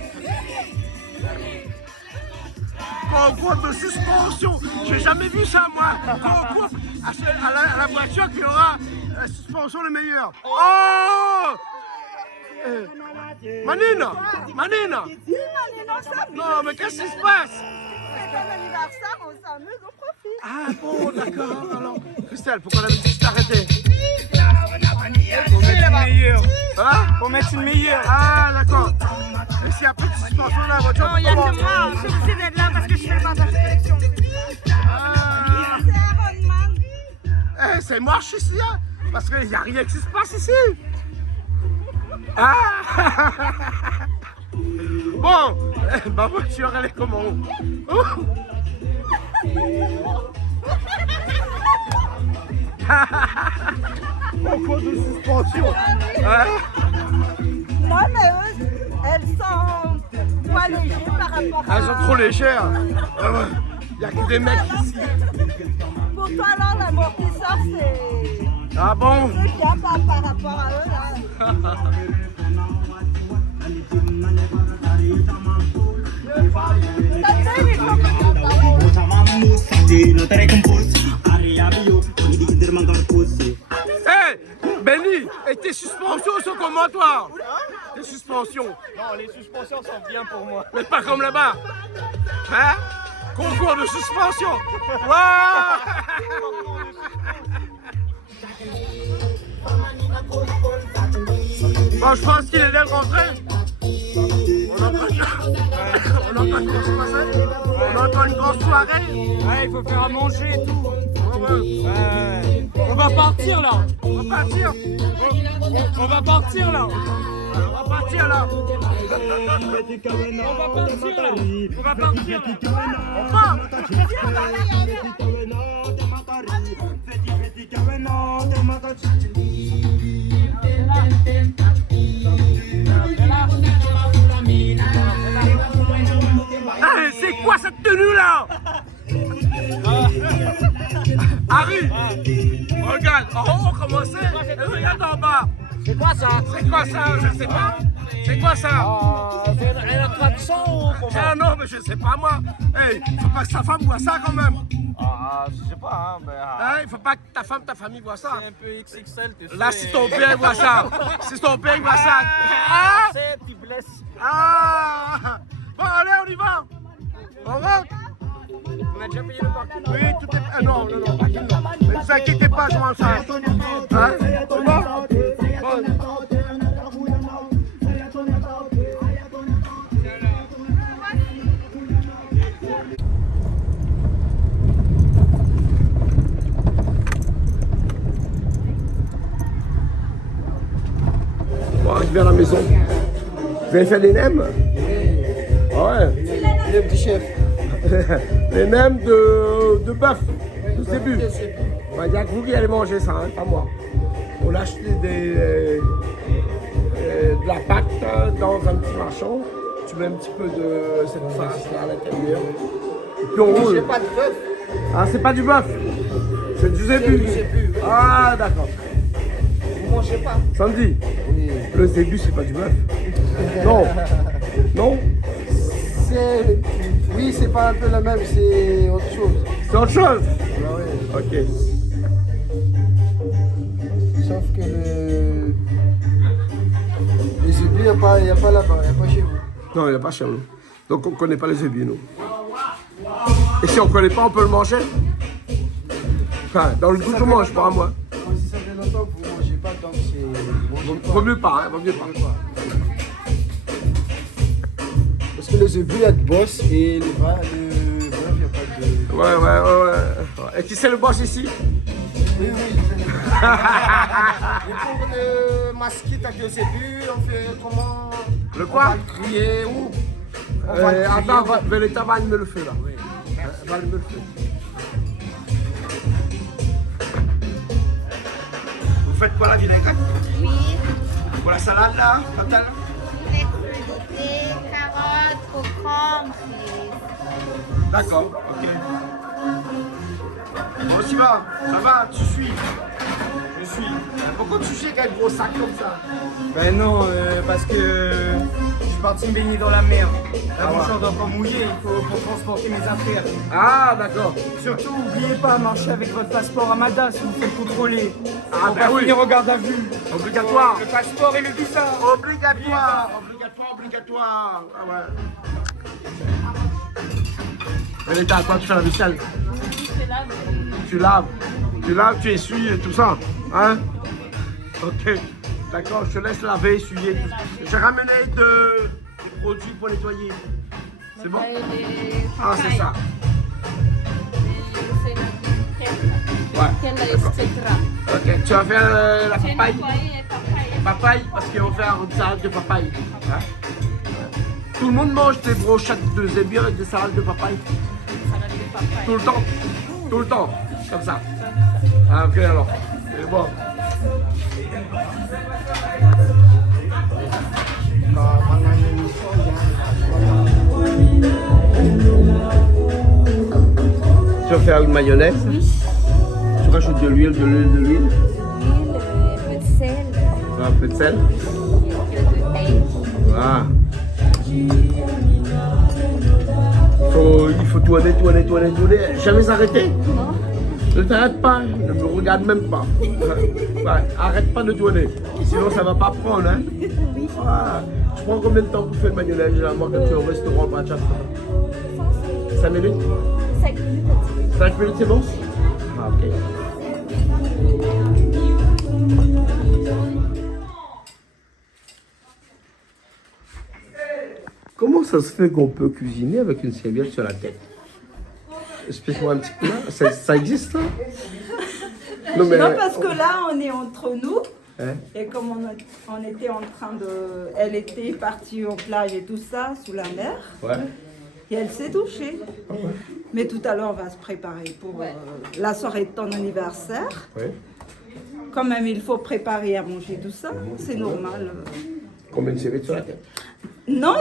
Concours de suspension. J'ai jamais vu ça, moi. Concours à la voiture qui aura la suspension le meilleur. Oh! Manina! Non, mais qu'est-ce qui se passe? C'est un anniversaire, on s'amuse, on profite. Ah bon, d'accord. Alors, Christelle, pourquoi la musique s'est arrêtée? Faut mettre une meilleure. Hein? Faut mettre une meilleure. Ah, d'accord. Et s'il y a plus de suspension dans la voiture? Non, il n'y a que moi. Je suis obligée d'être là parce que je fais le partage sélection. Eh, c'est moche ici, hein? Parce qu'il n'y a rien qui se passe ici. Ah! Bon, ma voiture, elle est comment? Concours de suspension. Hein? Non, mais eux, elles sont pas légères par rapport à... Elles sont trop légères. Il n'y a que des mecs ici. Pour toi, alors, l'amortisseur, c'est... Ah bon? C'est bien par rapport à eux, là. Hey, Benny, et tes suspensions sont comment toi? Tes suspensions? Non, les suspensions sont bien pour moi. Mais pas comme là-bas. Hein? Concours de suspension. Waouh! Bon, Bon, je pense qu'il est bien rentré. On a encore une grosse soirée. On a encore une grosse soirée. Ouais, il faut faire à manger et tout. On va partir là. On va partir. On va partir là. On va partir là. On va partir. On part. Ah, c'est quoi cette tenue là? Harry, regarde, en haut comment c'est, et regarde en bas. C'est quoi ça? C'est quoi ça? Je sais pas. C'est quoi ça? C'est une tradition ou comment? Ah non, mais je sais pas moi. Hey, faut pas que sa femme voit ça quand même. Je sais pas, hein, mais... Hein, il faut pas que ta femme, ta famille voit ça. C'est un peu XXL, tu sais. Là, si ton père voit ça, si ton père voit ça. Ah! Tu blesses. Ah! Bon, allez, on y va. On rentre. On a déjà payé le parking. Oui, tout est... Ah, non, parking, non. Ne vous inquiétez pas, je m'en charge. Hein? C'est bon? Bon. Bon, arrivé à la maison. Vous allez faire des nems? Ah ouais. Le petit chef. Les nems de bœuf, de zébu. Il n'y a que vous qui allez manger ça, hein, pas moi. On a acheté de la pâte dans un petit marchand. Tu mets un petit peu de cette farce là à l'intérieur. Et puis on roule. C'est pas de bœuf. Ah, c'est pas du bœuf. C'est du zébu. Ah, d'accord. Vous mangez pas. Samedi. Oui. Le zébu, c'est pas du bœuf. Non. Non. C'est... Oui, c'est pas un peu la même, c'est autre chose. C'est autre chose. Ah oui. Ok. Sauf que les zébus, il n'y a pas là-bas, il n'y a pas chez vous. Non, il n'y a pas chez nous. Donc on ne connaît pas les zébus, nous. Et si on ne connaît pas, on peut le manger. Enfin, dans le goût, je mange pas, moi. Non, si ça fait longtemps que vous ne mangez pas, donc c'est... Vaut mieux pas, hein, vaut mieux pas. Parce que le zébu, il y a de boss et le bœuf, il n'y a pas de... Ouais. Et qui c'est le boss ici? Oui, je sais. Et pour le masquer avec le zébu, on fait comment? Le quoi? On va le crier où? Attends, Veleta va allumer le feu là. Oui. Va allumer le feu. Vous faites quoi la vinaigrette? Oui, Pour la salade là, Fatal? les fruits, carottes, concombres. D'accord, ok. Bon, tu vas, ça va, tu suis. Je suis. Pourquoi tu sais qu'un gros sac comme ça? Ben non, parce que je suis parti me baigner dans la mer. La bouche est encore mouillée, il faut pour transporter mes affaires. Ah, d'accord. Surtout, n'oubliez pas, marchez avec votre passeport Amada si vous faites contrôler. Ah, ben oui. Finir au garde à vue. Obligatoire. Le passeport et le visa. Obligatoire. Obligatoire. Ah ouais. Veleta, toi, tu fais la vaisselle? Tu laves, tu essuies et tout ça, hein? Ok, d'accord, je te laisse laver, essuyer. J'ai ramené des produits pour nettoyer. C'est bon? Ah, c'est ça. Ouais. Ok, tu vas faire la papaye? Papaye, parce qu'ils vont faire une salade de papaye. Hein? Tout le monde mange des brochettes de zébu avec des salades de papaye? Tout le temps? Tout le temps? Comme ça. Ah, ok, alors. C'est bon. Tu vas faire une mayonnaise? Oui. Tu rajoutes de l'huile, de l'huile, de l'huile. Un peu de sel. Un peu de sel. Un peu de ail. Voilà. Il faut tourner. Jamais s'arrêter. Non. Ne t'arrête pas, ne me regarde même pas. Ouais, arrête pas de tourner, sinon ça va pas prendre. Hein. Oui. Ah, tu prends combien de temps pour faire le mayonnaise généralement quand tu es au restaurant par 5 minutes? 5 minutes. 5 minutes c'est bon? Ah, ok. ça se fait qu'on peut cuisiner avec une serviette sur la tête? Explique-moi un petit peu. Ça existe, ça? Non, parce que là, on est entre nous. Hein? Et comme on était en train de... Elle était partie aux plages et tout ça, sous la mer. Ouais. Et elle s'est douchée. Mais tout à l'heure, on va se préparer pour la soirée de ton anniversaire. Ouais. Quand même, il faut préparer à manger tout ça. C'est normal. Combien de serviettes sur la tête? Non,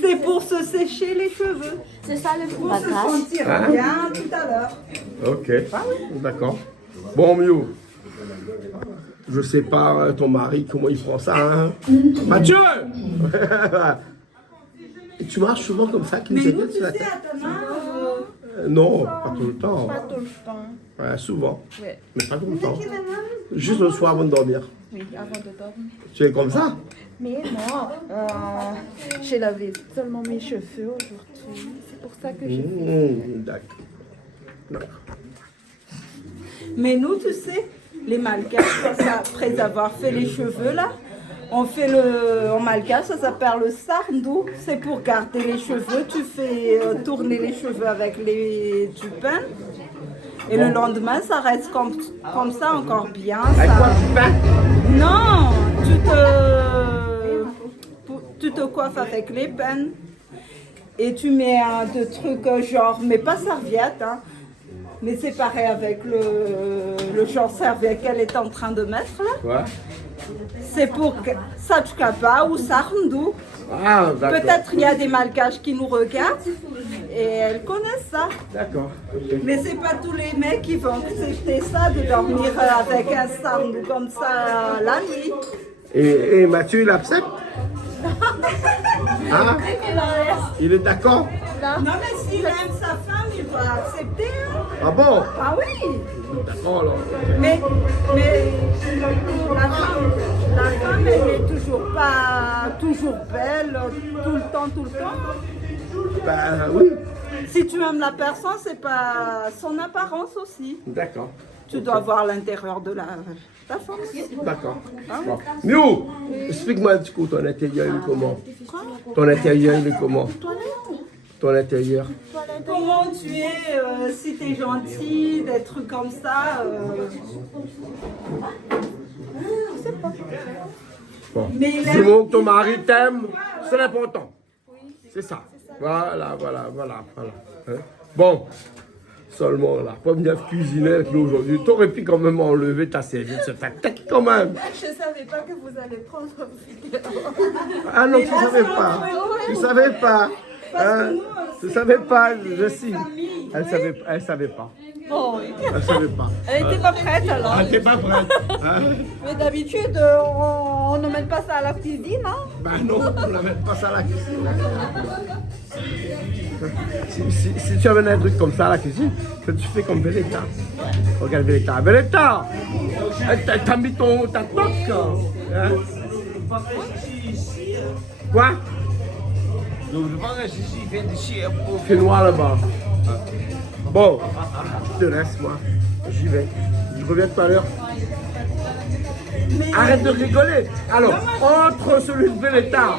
c'est pour se sécher les cheveux. C'est ça le Pour se sentir Hein? bien tout à l'heure. Ok, d'accord. Bon, Mio, je sais pas ton mari, comment il prend ça, hein? Mathieu! Et tu marches souvent comme ça, qu'une Mais nous, serviette tu sur la sais, tête? à ton âge, Non, pas tout le temps. pas tout le temps. Ouais, souvent, Ouais. mais pas tout le temps. Juste le soir avant de dormir. Oui, avant de dormir. Tu es comme ça? Mais non, j'ai lavé seulement mes cheveux aujourd'hui. C'est pour ça que j'ai D'accord. Mais nous, tu sais, les malgaches, après avoir fait les cheveux là, on fait en malgache, ça s'appelle le sarndou. C'est pour garder les cheveux. Tu fais tourner les cheveux avec du pain. Et le lendemain, ça reste comme ça encore bien. Avec ça... quoi, du pain? Non, tu te coiffes avec les peines et tu mets de trucs genre, mais pas serviette, hein, mais c'est pareil avec le genre serviette qu'elle est en train de mettre là. Ouais. C'est pour Satchkapa ou Sarndou. Ah, d'accord. Peut-être il y a des malgaches qui nous regardent et elles connaissent ça. D'accord. Mais c'est pas tous les mecs qui vont accepter ça, de dormir avec un Sarndou comme ça la nuit. Et Mathieu, il accepte? Hein? Il est d'accord? Non, mais s'il aime sa femme, il doit accepter. Hein. Ah bon? Ah oui. D'accord alors. Mais la femme, elle n'est toujours pas toujours belle tout le temps. Ben oui. Si tu aimes la personne, c'est pas son apparence aussi. D'accord. Tu dois voir l'intérieur de ta femme aussi. D'accord. Hein? Bon. Miou, explique-moi du coup ton intérieur il est comment? Ton intérieur il est comment? Ton intérieur. Comment tu es, si tu es gentil, des trucs comme ça. Je sais pas. Bon. Mais il Du aime- moment que ton mari t'aime, c'est l'important. C'est ça. Voilà. Hein? Bon, seulement là, pas venir cuisiner avec nous aujourd'hui. T'aurais pu quand même enlever ta serviette sur ta tête quand même. Je savais pas que vous allez prendre vidéo. Ah non, Mais tu là, savais c'est pas. entre nous. Tu savais pas. Parce Hein? que nous, Tu c'est savais pas, famille, je c'est sais. famille. Elle savait pas. Oh, Elle savait pas. elle était pas prête alors. Elle était pas prête. Hein? Mais d'habitude, on ne met pas ça à la cuisine, hein? Ben non, on ne met pas ça à la cuisine. Si tu amènes un truc comme ça à la cuisine, que tu fais comme Véleta. Regarde Véleta. Véleta, t'as mis ta toque. Hein? Quoi? Je pense que ici, il fait d'ici pour Fait noir là-bas. Bon, je te laisse, moi. J'y vais. Je reviens tout à l'heure. Arrête de rigoler. Alors, entre celui de Véleta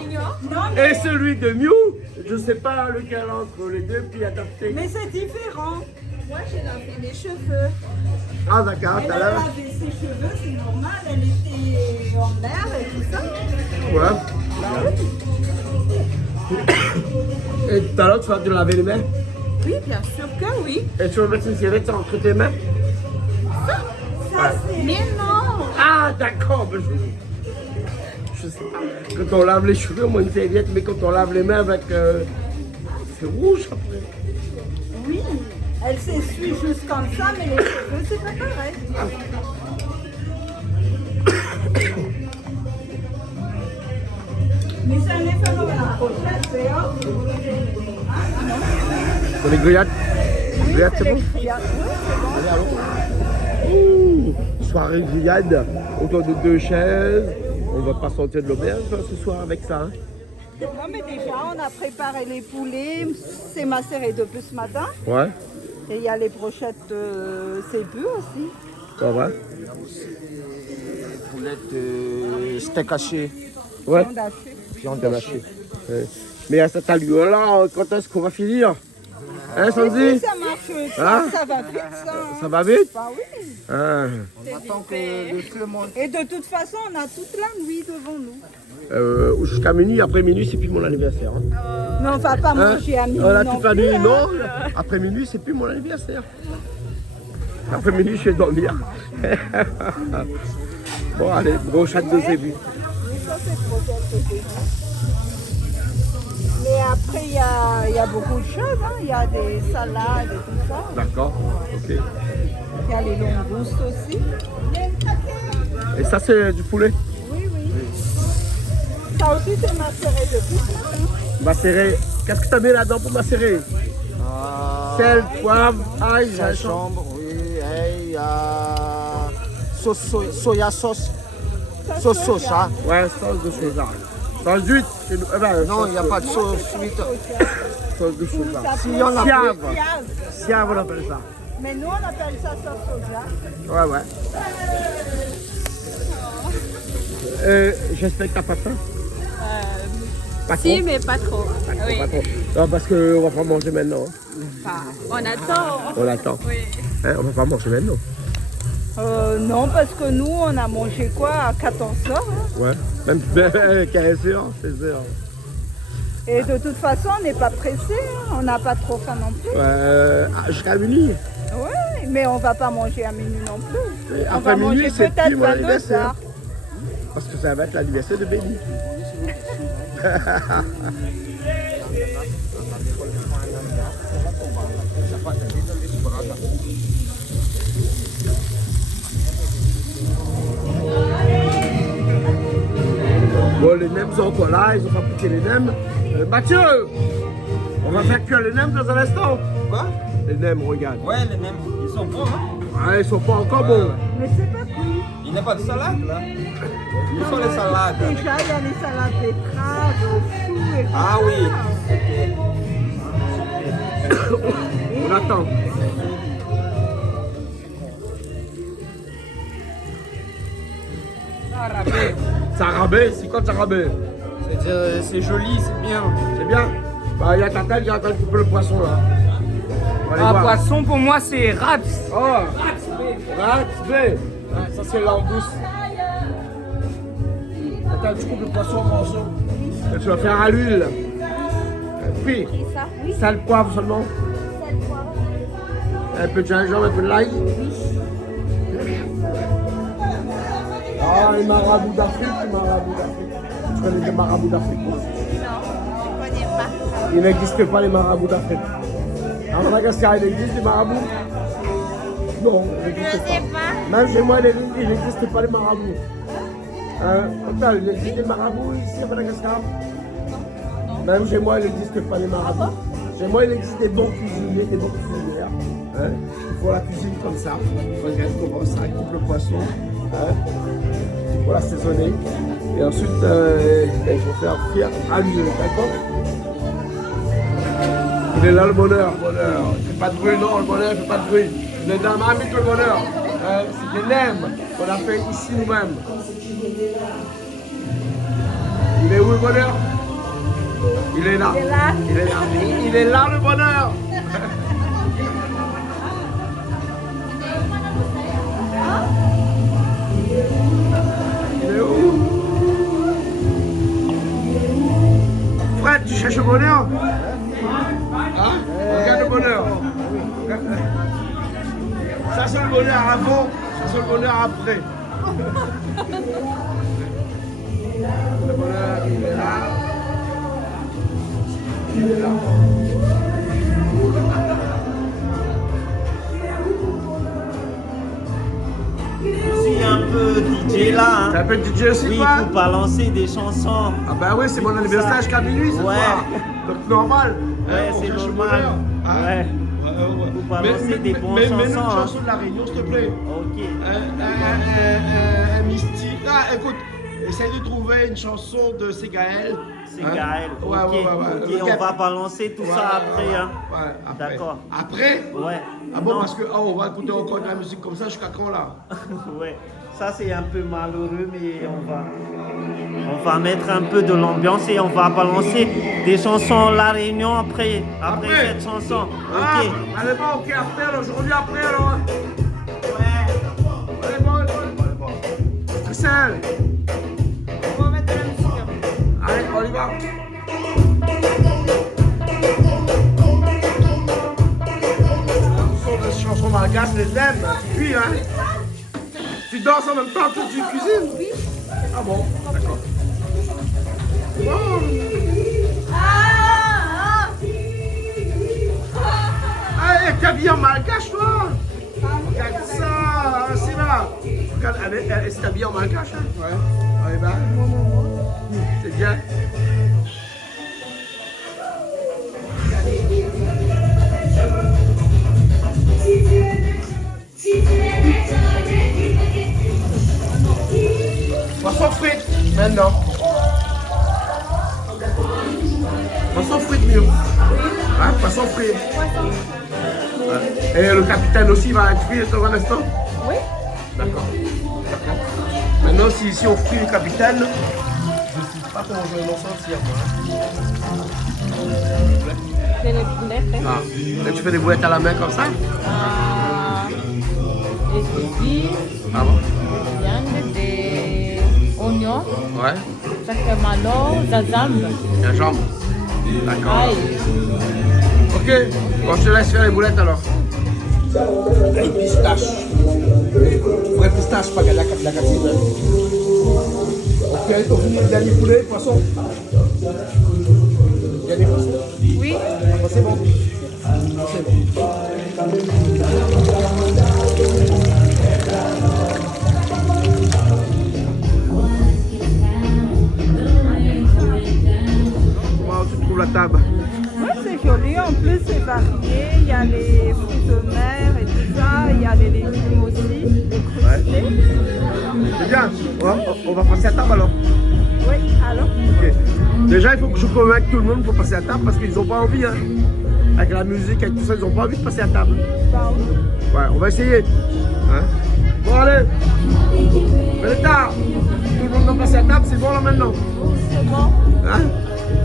et celui de Miu, je sais pas lequel entre les deux, puis adapté. Mais c'est différent. Moi, j'ai lavé les cheveux. Ah d'accord, Elle t'as a l'air. lavé ses cheveux, c'est normal. Elle était en mer et tout ça. Ouais. Et tout à l'heure, tu vas te laver les mains. Oui, bien sûr que oui. Et tu vas mettre une serviette entre tes mains. Ça, c'est... Mais non. Ah d'accord, mais je sais pas. Quand on lave les cheveux, moi une serviette, mais quand on lave les mains avec... c'est rouge après. Oui, elle s'essuie juste comme ça, mais les cheveux, c'est pas pareil. Mais c'est un effet comme la prochaine, c'est Pour les grillades. Grillades, c'est bon? Allez, allons. Soirée grillade, autour de 2 chaises. On va pas sortir de l'auberge ce soir avec ça. Hein. Non, mais déjà, on a préparé les poulets. C'est macéré depuis ce matin. Ouais, Et il y a les brochettes cébu aussi. ça va. Poulettes, steak haché. Ouais. d'Haché. Viande d'Haché. Mais à cet allure-là, quand est-ce qu'on va finir? Hein, Sandy? Ça marche, Hein? ça va vite, ça. Ça va vite? Bah oui. Hein. On attend que le feu monte. Et de toute façon, on a toute la nuit devant nous. Jusqu'à minuit, après minuit, c'est plus mon anniversaire. Hein. Mais on va pas manger à minuit La non petite plus. nuit, hein. non. Après minuit, c'est plus mon anniversaire. Après minuit, je vais dormir. Bon, allez, gros chat de début. Mais ça, c'est trop bien. Mais après, il y a beaucoup de choses. Hein. Il y a des salades et tout ça. D'accord, ok. Il y a les langoustes aussi. Et ça, c'est du poulet? Oui, oui. Ça aussi, c'est macéré depuis. Macéré. Qu'est-ce que tu as mis là-dedans pour macérer? Sel, poivre, ail, gingembre, oui, ail, soya sauce. Sauce soja. Ouais, sauce de soja. Sauce d'huître? Non, il n'y a pas de sauce d'huître. Sauce de soja. Si on a Siavre. Siavre, on appelle ça. Mais nous, on appelle ça sauce soja. Ouais, ouais. J'espère que t'as pas faim. Pas Si, trop? mais pas trop. Oui. Pas trop. Non, parce qu'on va pas manger maintenant. Hein. Enfin, on attend. On attend. Oui. Hein, on va pas manger maintenant. Non, parce que nous, on a mangé quoi à 14h. Hein. Ouais. Même 15h, 16h. Et de toute façon, on n'est pas pressé. Hein. On n'a pas trop faim non plus. Jusqu'à minuit. Oui, mais on va pas manger à minuit non plus. On Après va minuit, manger c'est plus peut-être mon 22h. anniversaire. Parce que ça va être l'anniversaire de Béni. Bon, les nems sont encore là, ils ont pas piqué les nems. Mathieu, on va faire cuire les nems dans un instant. Quoi? Les nems, regarde. Ouais, les nems, ils sont bons, hein? Ah, ils sont pas encore bons. Mais c'est pas cuit. Il n'y a pas de salade, là? Ils sont les salades. Déjà, il y a les salades betteraves, choux et tout Ah oui. On attend. Sarabé, c'est quoi Sarabé? C'est joli, c'est bien. C'est bien? Bah, il y a ta tête qui est en train de couper le poisson là. Poisson pour moi c'est Raps. Oh! Raps B! Ouais, ça c'est langouste. Attends, tu coupes le poisson en morceaux. Et tu vas faire à l'huile. Puis, sel, poivre seulement. Un peu de gingembre, un peu de l'ail. Ah, les marabouts d'Afrique, les marabouts d'Afrique. Tu connais les marabouts d'Afrique? Non, je ne connais pas. Il n'existe pas les marabouts d'Afrique. À Madagascar, il existe des marabouts? Non, il n'existe pas. Même chez moi, il n'existe pas les marabouts. Il existe des marabouts ici à Madagascar? Même chez moi, il n'existe pas les marabouts. Chez moi, il existe des bons cuisiniers, des bons cuisinières. Hein? Il faut la cuisine comme ça. Regarde comment ça coupe le poisson. Hein? Il faut l'assaisonner. Et ensuite, il faut faire cuire à l'huile, d'accord? Il est là le bonheur, bonheur. Il ne fait pas de bruit, non, le bonheur ne fait pas de bruit. Il est dans la marmite le bonheur. C'est des nems qu'on a fait ici nous-mêmes. Il est où le bonheur? Il est là. Il est là. Il est là. Il est là le bonheur. Il est où? Fred, tu cherches le bonheur? Hein? Regarde le bonheur. Ça c'est le bonheur avant, ça c'est le bonheur après. Le bonheur, il est là. Il est là. Je suis un peu DJ là. Hein. T'es un peu DJ aussi, oui, quoi? pour balancer des chansons. Ah bah oui, c'est mon anniversaire jusqu'à minuit ce soir. Donc normal. Ouais, c'est normal. Ouais. Pour balancer des bonnes chansons. Mets-nous une chanson de la Réunion, s'il te plaît. Ok. Un mystique. Ah, écoute, essaye de trouver une chanson de Ségaël. C'est Gaël. Ouais, Ok, ouais, ouais, ouais. ok, on va balancer tout ça après. Hein. Ouais, après. D'accord. Après? Ouais. Ah bon, Non. parce que on va écouter encore de la musique comme ça jusqu'à quand là? Ouais. Ça c'est un peu malheureux, mais on va mettre un peu de l'ambiance et on va balancer des chansons La Réunion après cette chanson. Ah, Ok. allez bon, ok, après, alors, je reviens après alors. Hein. Allez bon, allez bon. Christelle. On va mettre de la musique. Allez, on y va. Les chansons malgaches, les aime, tu cuis, hein? Tu danses en même temps que tu cuisines? Oui. Ah bon, d'accord. Bon. Ah, t'es habillée en malgache, toi? Regarde ça, c'est là. Regarde, elle s'est habillée en malgache, hein? Ouais. Ouais, ben. C'est bien. Poisson frites, maintenant. Poisson frites, mieux. Hein, poisson frites. Et le capitaine aussi va être frit dans un instant? Oui. D'accord. Maintenant, si on frit le capitaine, je ne sais pas comment je vais m'en sortir, moi. C'est les boulettes. Hein. Ah. Là, tu fais des boulettes à la main comme ça? Des épices, Ah bon? des viandes, des oignons, Ouais. sacamano, gingembre. Gingembre. D'accord. Ail. Ok. Bon, je te laisse faire les boulettes alors. Les pistaches. Vraie pistache, pas la catine. Ok, t'as fini le dernier poulet, poisson? Il y a des poissons? Oui. Bon, c'est bon. C'est bon. Comment tu trouves la table? Ouais, c'est joli, en plus c'est varié, il y a les fruits de mer et tout ça, il y a les légumes aussi, les crustacés. C'est bien, on va passer à table alors. Oui, alors Ok. Déjà, il faut que je convainque tout le monde pour passer à table parce qu'ils n'ont pas envie. Hein. Avec la musique et tout ça, ils n'ont pas envie de passer à table. Ouais, on va essayer. Hein? Bon, allez. Mais tard. Tout le monde doit passer à table, c'est bon là maintenant? c'est bon. Hein?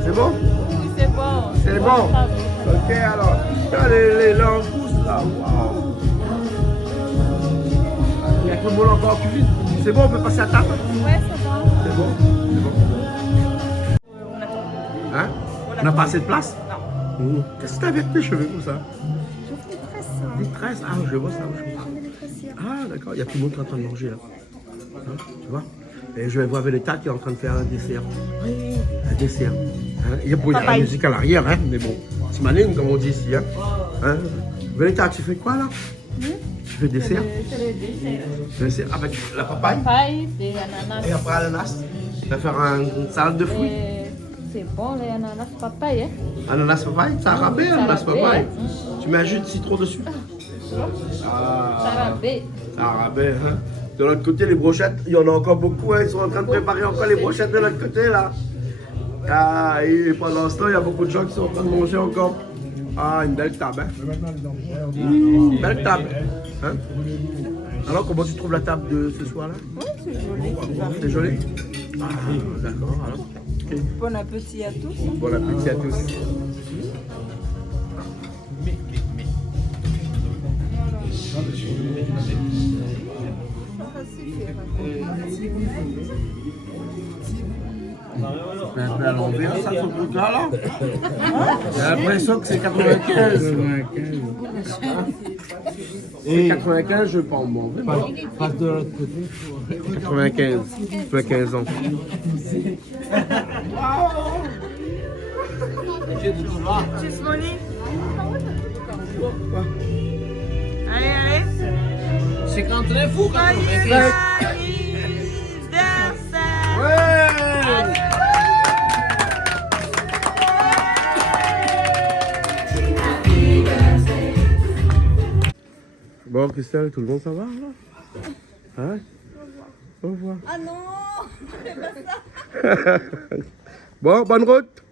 C'est bon? Oui, c'est bon. C'est bon. Ok, alors. Les langoustes là, waouh. Il y a tout le monde encore en cuisine. C'est bon, on peut passer à table? Ouais, c'est bon. C'est bon? C'est bon. Hein? On n'a pas assez de place? Non. Qu'est-ce que tu as avec tes cheveux comme ça? Je fais très ça. Des tresses? Ah, je vois ça. Ah, d'accord. Il y a tout le monde qui est en train de manger là. Hein, tu vois? Et je vais voir Veleta qui est en train de faire un dessert. Oui. Un dessert. Hein? Il y a la musique à l'arrière, hein? Mais bon, c'est malin comme on dit ici. Hein? Hein? Veleta, tu fais quoi là? Tu fais dessert? C'est le dessert. Dessert avec la papaye? Papaye, des ananas. Et après l'ananas? Tu vas faire une salade de fruits? C'est bon les ananas papaye. Hein? Ananas papaye? Ça a râpé, ananas râpé, papaye? hein. Tu mets un jus de citron dessus? Sarabé. Sarabé, hein? De l'autre côté, les brochettes, il y en a encore beaucoup, hein. Ils sont en train de préparer encore les brochettes de l'autre côté, là. Ah, et pendant ce temps, il y a beaucoup de gens qui sont en train de manger encore. Ah, une belle table, hein? Belle table, hein? Alors, comment tu trouves la table de ce soir-là? Oui, c'est joli. C'est joli? Ah, d'accord, alors. Okay. Bon appétit à tous. Bon appétit à tous. C'est un peu à l'envers, ça, ce truc-là, là. J'ai l'impression que c'est 95. C'est 95, je pense. Bon, passe de l'autre côté. 95. Tu as 15 ans. Cheers, Molly. Allez, allez. C'est quand très fou quand on fait Bon, Christelle, tout le monde ça va là? Hein? Au revoir. Ah non, fais pas ça. Bon, bonne route.